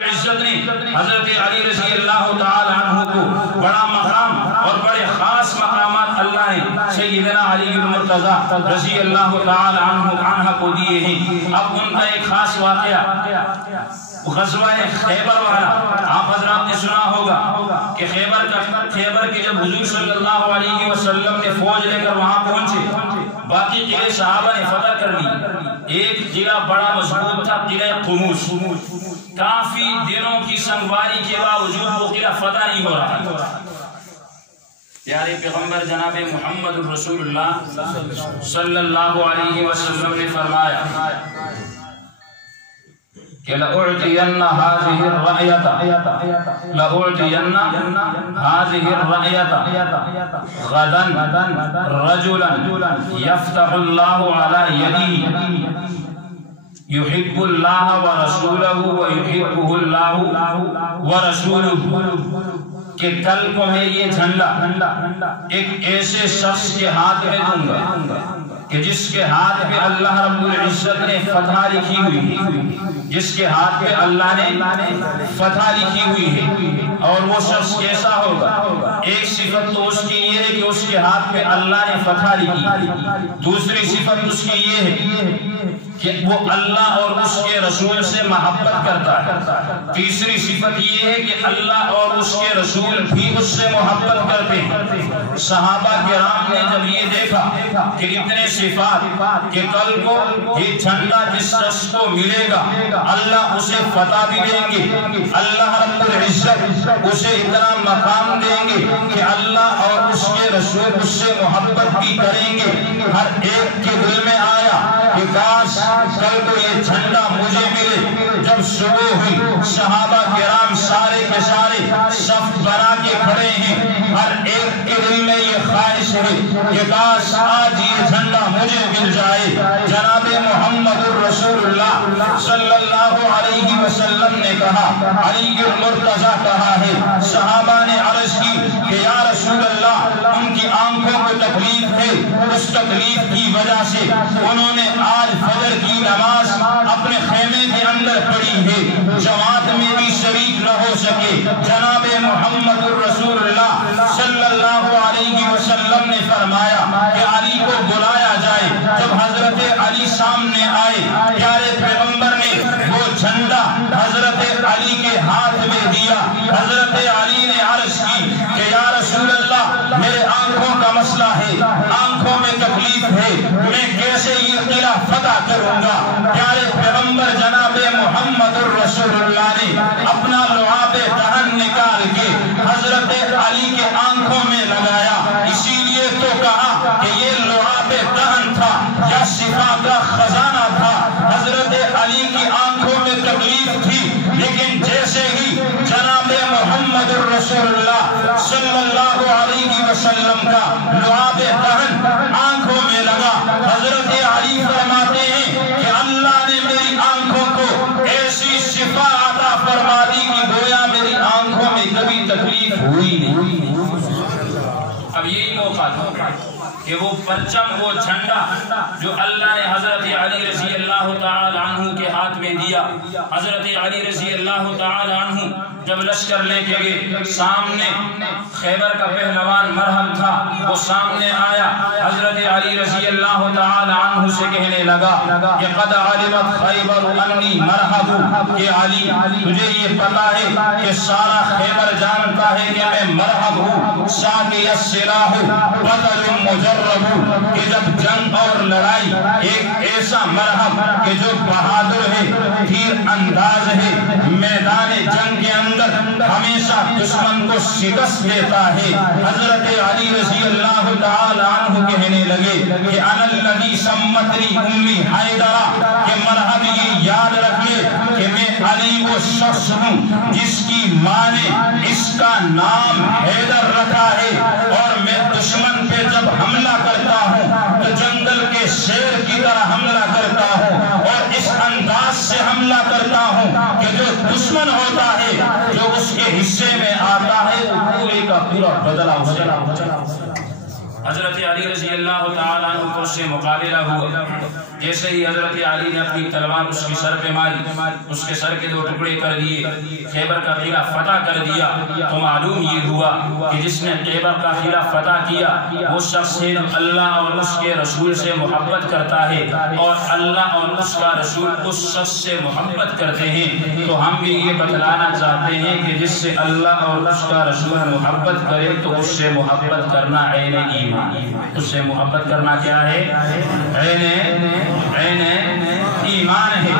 عزت نے حضرت علی رضی اللہ تعالی عنہ کو بڑا مقام اور بڑے خاص مقامات اللہ نے سیدنا علی المرتضی رضی اللہ تعالی عنہ کو دیے ہیں۔ اب ان کا ایک خاص واقعہ غزوہ خیبر والا، آپ حضرات نے سنا ہوگا کہ خیبر کے جب حضور صلی اللہ علیہ وسلم نے فوج لے کر وہاں پہنچے، باقی قلعے صحابہ نے فتح کر لی، ایک قلعہ بڑا مضبوط تھا، قلعہ قموس، کافی دنوں کی سنگواری کے باوجود وہ قلعہ فتح نہیں ہو رہا تھا۔ پیارے پیغمبر جناب محمد رسول اللہ صلی اللہ علیہ وسلم نے فرمایا کہ لَأُعْتِيَنَّ هَذِهِ الرَّعْيَةَ لَأُعْتِيَنَّ هَذِهِ الرَّعْيَةَ غَدًا رَجُلًا يَفْتَحُ اللَّهُ عَلَى يَدِهِ يحب اللہ ورسولہ ویحبہ اللہ ورسولہ، کہ کل کو میں یہ جھنڈا ایک ایسے شخص کے ہاتھ میں دوں گا کہ جس کے ہاتھ میں اللہ رب العزت نے فتح لکھی ہوئی ہے، جس کے ہاتھ میں اللہ نے فتح لکھی ہوئی ہے۔ اور وہ شخص کیسا ہوگا؟ ایک صفت تو اس کی یہ ہے کہ اس کے ہاتھ میں اللہ نے فتح لکھی، دوسری صفت اس کی یہ ہے کہ وہ اللہ اور اس کے رسول سے محبت کرتا ہے، تیسری صفت یہ ہے کہ اللہ اور اس کے رسول بھی اس سے محبت کرتے ہیں۔ صحابہ کرام نے جب یہ دیکھا کہ اتنے صفات کہ کل کو یہ جھنڈا جس شخص کو ملے گا اللہ اسے فتح بھی دیں گے، اللہ رب العزت اسے اتنا مقام دیں گے کہ اللہ اور اس کے رسول اس سے محبت بھی کریں گے، ہر ایک کے دل میں آیا کہ کاش کل کو یہ جھنڈا مجھے ملے۔ جب صبح ہوئی صحابہ کرام سارے کے سارے صف بنا کے کھڑے ہیں، ہر ایک کے دل میں یہ خواہش ہے کہ کاش آج یہ جھنڈا مجھے مل جائے۔ جناب محمد رسول اللہ صلی اللہ علیہ وسلم نے کہا، علی المرتضی کہا ہے، صحابہ نے عرض کی کہ یا رسول اللہ ان کی آنکھوں کو تکلیف ہے، اس تکلیف کی وجہ سے انہوں نے آج فجر کی نماز اپنے خیمے کے اندر پڑھی ہے، جماعت میں بھی شریک نہ ہو سکے۔ جناب محمد رسول اللہ صلی اللہ علیہ وسلم نے فرمایا کہ علی کو بلایا جائے۔ جب حضرت علی سامنے آئے، پیارے پیغمبر نے وہ جھنڈا حضرت علی کے ہاتھ میں دیا۔ حضرت علی نے عرض کی کہ یا رسول اللہ میرے آنکھوں کا مسئلہ ہے، آنکھوں میں تکلیف ہے، میں کیسے یہ قلعہ فتح کروں گا؟ پیارے پیغمبر جناب محمد رسول اللہ نے اپنا لعاب دہن نکال کے حضرت علی کے آنکھوں میں لگایا، اسی لیے تو کہا کہ یہ لعاب دہن تھا یا شفا کا خزانہ تھا۔ حضرت علی کی آنکھوں میں تکلیف تھی، لیکن جیسے ہی جناب محمد رسول اللہ صلی اللہ علیہ وسلم کا لعاب دہن آنکھوں میں لگا، حضرت علی فرماتے ہیں کہ اللہ نے میری آنکھوں کو ایسی شفا عطا فرما دی کہ گویا میری آنکھوں میں کبھی تکلیف ہوئی نہیں۔ اب یہی موقع تھا کہ وہ پرچم، وہ جھنڈا جو اللہ نے حضرت علی رضی اللہ تعالی عنہ کے ہاتھ میں دیا، حضرت علی رضی اللہ تعالی عنہ جب لشکر لے کے گئے، سامنے خیبر کا پہلوان مرحب تھا، وہ سامنے آیا، حضرت علی رضی اللہ تعالی عنہ سے کہنے لگا کہ قد علمت خیبر انی مرحب، کہ علی تجھے یہ پتا ہے کہ سارا خیبر جانتا ہے کہ میں مرحب ہوں، شاکی السلاح بطل مجرب، کہ جب جنگ اور لڑائی ایک ایسا مرحب کہ جو بہادر ہے، تیر انداز ہے، میدان جنگ کے اندر ہمیشہ دشمن کو شکست دیتا ہے۔ حضرت علی رضی اللہ تعالی عنہ کہنے لگے کہ انا الذی سمتنی امی حیدرہ، کہ مرحب یہ یاد رکھ لے کہ میں علی وہ شخص ہوں جس کی ماں نے اس کا نام حیدر رکھا ہے، اور میں دشمن پہ جب حملہ کرتا ہوں تو جنگل کے شیر کی طرح حملہ کرتا ہوں، اور اس انداز سے حملہ کرتا ہوں کہ جو دشمن ہوتا ہے، جو اس کے حصے میں آتا ہے، وہ پورے کا پورا بدلا ہو جائے۔ حضرت علی رضی اللہ تعالیٰ عنہ کو سے مقابلہ ہوا۔ جیسے ہی حضرت علی نے اپنی تلوار اس کے سر پہ ماری، اس کے سر کے 2 ٹکڑے کر دیے، خیبر کا قلعہ فتح کر دیا، تو معلوم یہ ہوا کہ جس نے خیبر کا قلعہ فتح کیا وہ شخص اللہ اور اس کے رسول سے محبت کرتا ہے، اور اللہ اور اس کا رسول اس شخص سے محبت کرتے ہیں۔ تو ہم بھی یہ بتلانا چاہتے ہیں کہ جس سے اللہ اور اس کا رسول محبت کرے تو اس سے محبت کرنا عین ایمان، اس سے محبت کرنا کیا ہے؟ عین ایمان ہے۔